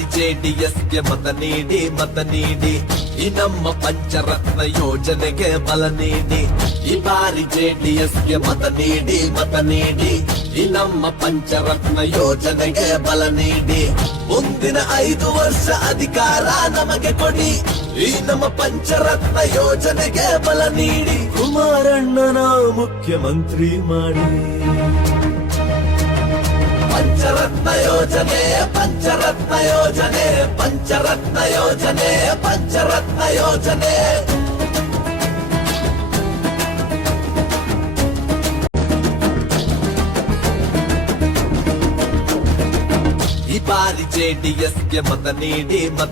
ಬಾರಿ ಜೆಡಿಎಸ್ಗೆ ಮತ ನೀಡಿ ಈ ನಮ್ಮ ಪಂಚರತ್ನ ಯೋಜನೆಗೆ ಬಲ ನೀಡಿ. ಈ ಬಾರಿ ಜೆಡಿಎಸ್ಗೆ ಮತ ನೀಡಿ ಈ ನಮ್ಮ ಪಂಚರತ್ನ ಯೋಜನೆಗೆ ಬಲ ನೀಡಿ. ಮುಂದಿನ 5 ವರ್ಷ ಅಧಿಕಾರ ನಮಗೆ ಕೊಡಿ, ಈ ನಮ್ಮ ಪಂಚರತ್ನ ಯೋಜನೆಗೆ ಬಲ ನೀಡಿ. ಕುಮಾರಣ್ಣನ ಮುಖ್ಯಮಂತ್ರಿ ಮಾಡಿ. ಪಂಚರತ್ನ ಯೋಜನೆ ಪಂಚರತ್ನ ಯೋಜನೆ ಪಂಚರತ್ನ ಯೋಜನೆ ಪಂಚರತ್ನ ಯೋಜನೆ. ಈ ಬಾರಿ ಜೆಡಿಎಸ್ಗೆ ಮತ ನೀಡಿ ಈ ನಮ್ಮ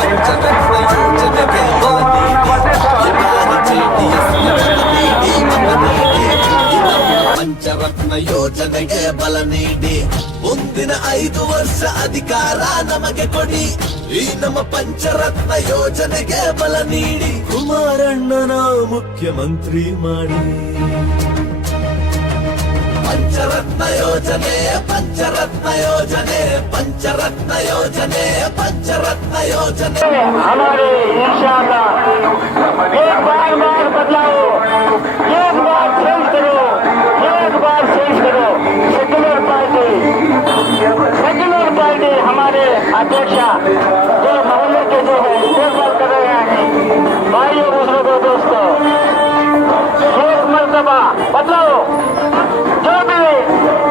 ಪಂಚರತ್ನ ಯೋಜನೆಗೆ ಬಲ ನೀಡಿ. ಈ ಬಾರಿ ಜೆಡಿಎಸ್ಗೆ ಮತ ನೀಡಿ ಈ ನಮ್ಮ ಪಂಚರತ್ನ ಯೋಜನೆಗೆ ಬಲ ನೀಡಿ. ಮುಂದಿನ 5 ವರ್ಷ ಅಧಿಕಾರ ನಮಗೆ ಕೊಡಿ, ಈ ನಮ್ಮ ಪಂಚರತ್ನ ಯೋಜನೆಗೆ ಬಲ ನೀಡಿ. ಕುಮಾರಣ್ಣನ ಮುಖ್ಯಮಂತ್ರಿ ಮಾಡಿ. ಪಂಚರತ್ನ ಯೋಜನೆ ಪಂಚರತ್ನ ಯೋಜನೆ ಪಂಚರತ್ನ ಯೋಜನೆ ಪಂಚರತ್ನ ಯೋಜನೆ. हमारे इंशाअल्लाह एक बार बदलाओ, एक बार चेंज करो, एक बार चेंज करो. सेक्युलर पार्टी हमारे अध्यक्ष जो मोहल्ले के जो है देखभाल कर रहे हैं भाइयों बुजुर्गों दोस्तों, एक मरतबा बदलाओ. जो भी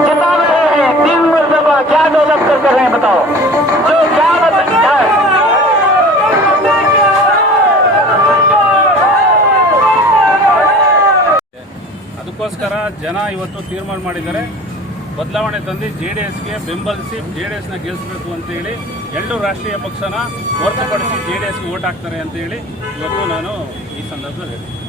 जिता रहे हैं 3 मरतबा क्या डेवलप कर रहे हैं बताओ, जो क्या ಅದಕ್ಕೋಸ್ಕರ ಜನ ಇವತ್ತು ತೀರ್ಮಾನ ಮಾಡಿದ್ದಾರೆ, ಬದಲಾವಣೆ ತಂದು ಜೆಡಿಎಸ್ಗೆ ಬೆಂಬಲಿಸಿ ಜೆಡಿಎಸ್ನ ಗೆಲ್ಲಿಸಬೇಕು ಅಂತೇಳಿ 2 ರಾಷ್ಟ್ರೀಯ ಪಕ್ಷನ ಹೊರತುಪಡಿಸಿ ಜೆಡಿಎಸ್ಗೆ ವೋಟ್ ಹಾಕ್ತಾರೆ ಅಂತೇಳಿ ಇವತ್ತು ನಾನು ಈ ಸಂದರ್ಭದಲ್ಲಿ ಹೇಳ್ತೀನಿ.